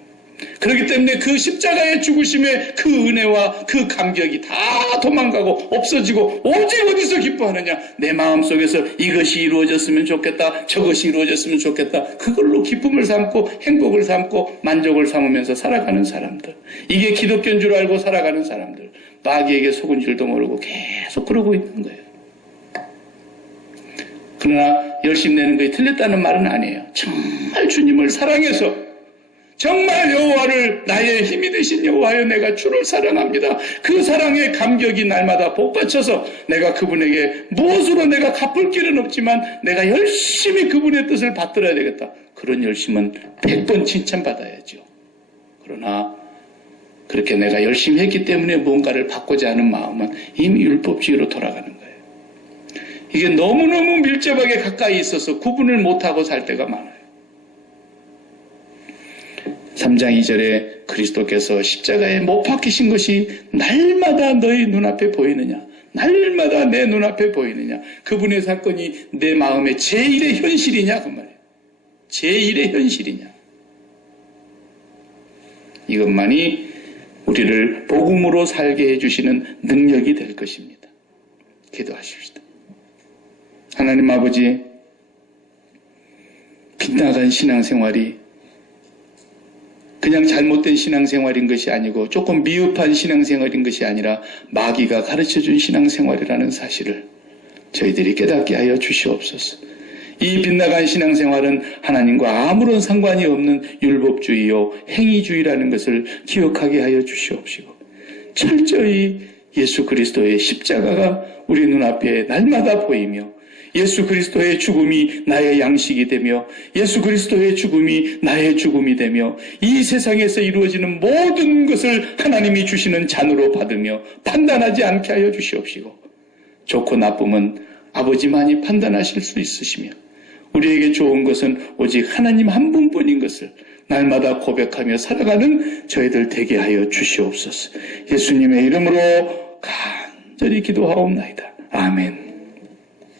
그렇기 때문에 그 십자가의 죽으심의 그 은혜와 그 감격이 다 도망가고 없어지고 오직 어디서 기뻐하느냐? 내 마음속에서 이것이 이루어졌으면 좋겠다. 저것이 이루어졌으면 좋겠다. 그걸로 기쁨을 삼고 행복을 삼고 만족을 삼으면서 살아가는 사람들. 이게 기독교인 줄 알고 살아가는 사람들. 마귀에게 속은 줄도 모르고 계속 그러고 있는 거예요. 그러나 열심 내는 것이 틀렸다는 말은 아니에요. 정말 주님을 사랑해서 정말 여호와를 나의 힘이 되신 여호와여 내가 주를 사랑합니다. 그 사랑의 감격이 날마다 복받쳐서 내가 그분에게 무엇으로 내가 갚을 길은 없지만 내가 열심히 그분의 뜻을 받들어야 되겠다. 그런 열심은 100번 칭찬받아야죠. 그러나 그렇게 내가 열심히 했기 때문에 뭔가를 받고자 하는 마음은 이미 율법주의로 돌아가는 거예요. 이게 너무너무 밀접하게 가까이 있어서 구분을 못하고 살 때가 많아요. 3장 2절에 그리스도께서 십자가에 못 박히신 것이 날마다 너희 눈앞에 보이느냐? 날마다 내 눈앞에 보이느냐? 그분의 사건이 내 마음의 제1의 현실이냐? 그 말이에요. 제1의 현실이냐? 이것만이 우리를 복음으로 살게 해주시는 능력이 될 것입니다. 기도하십시다. 하나님 아버지, 빗나간 신앙생활이 그냥 잘못된 신앙생활인 것이 아니고 조금 미흡한 신앙생활인 것이 아니라 마귀가 가르쳐준 신앙생활이라는 사실을 저희들이 깨닫게 하여 주시옵소서. 이 빗나간 신앙생활은 하나님과 아무런 상관이 없는 율법주의요 행위주의라는 것을 기억하게 하여 주시옵시고 철저히 예수 그리스도의 십자가가 우리 눈앞에 날마다 보이며 예수 그리스도의 죽음이 나의 양식이 되며 예수 그리스도의 죽음이 나의 죽음이 되며 이 세상에서 이루어지는 모든 것을 하나님이 주시는 잔으로 받으며 판단하지 않게 하여 주시옵시고, 좋고 나쁨은 아버지만이 판단하실 수 있으시며 우리에게 좋은 것은 오직 하나님 한 분뿐인 것을 날마다 고백하며 살아가는 저희들 되게 하여 주시옵소서. 예수님의 이름으로 간절히 기도하옵나이다. 아멘.